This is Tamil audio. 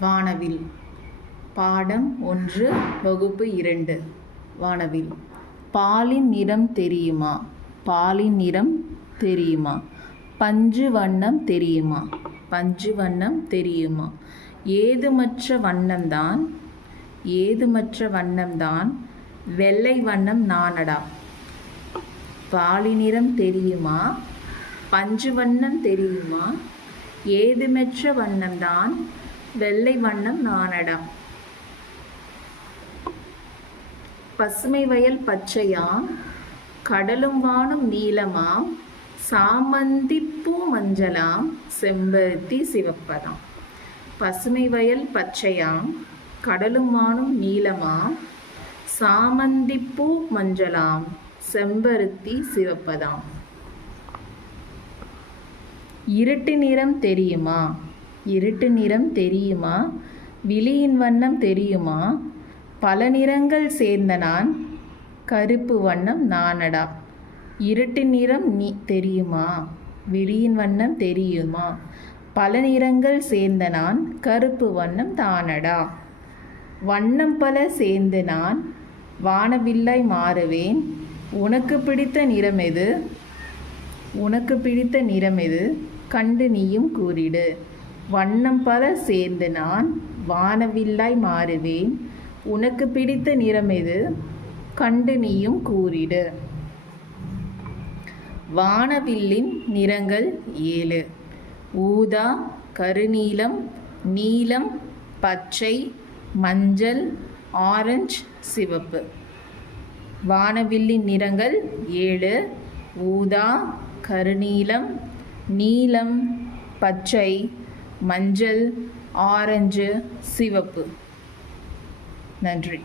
வானவில். பாடம் 1 வகுப்பு 2. வானவில். பாலின் நிறம் தெரியுமா? பாலின் நிறம் தெரியுமா? பஞ்சு வண்ணம் தெரியுமா? பஞ்சு வண்ணம் தெரியுமா? ஏதுமற்ற வண்ணம்தான் ஏதுமற்ற வண்ணம்தான் வெள்ளை வண்ணம் நானடா. பாலின் நிறம் தெரியுமா? பஞ்சு வண்ணம் தெரியுமா? ஏதுமற்ற வண்ணம்தான் வெள்ளை வண்ணம் நானடா. பசுமை வயல் பச்சையாம், கடலும் வானும் நீலமாம், சாமந்திப்பூ மஞ்சளாம், செம்பருத்தி சிவப்பதாம். பசுமை வயல் பச்சையாம், கடலும் வானும் நீலமாம், சாமந்திப்பூ மஞ்சளாம், செம்பருத்தி சிவப்பதாம். இருட்டு நிறம் தெரியுமா? இருட்டு நிறம் தெரியுமா? விழியின் வண்ணம் தெரியுமா? பல நிறங்கள் சேர்ந்த நான் கருப்பு வண்ணம் நானடா. இருட்டு நிறம் தெரியுமா? விழியின் வண்ணம் தெரியுமா? பல நிறங்கள் சேர்ந்த நான் கருப்பு வண்ணம் தானடா. வண்ணம் பல சேர்ந்து நான் வானவில்லாய் மாறுவேன். உனக்கு பிடித்த நிறம் எது? உனக்கு பிடித்த நிறம் எது? கண்டு நீயும் கூறிடு. வண்ணம் பல சேர்ந்து நான் வானவில்லாய் மாறுவேன். உனக்கு பிடித்த நிறம் எது? கண்டு நீயும் கூறிடு. வானவில்லின் நிறங்கள் 7. ஊதா, கருநீலம், நீலம், பச்சை, மஞ்சள், ஆரஞ்சு, சிவப்பு. வானவில்லின் நிறங்கள் 7. ஊதா, கருநீலம், நீலம், பச்சை, மஞ்சள், ஆரஞ்சு, சிவப்பு. நன்றி.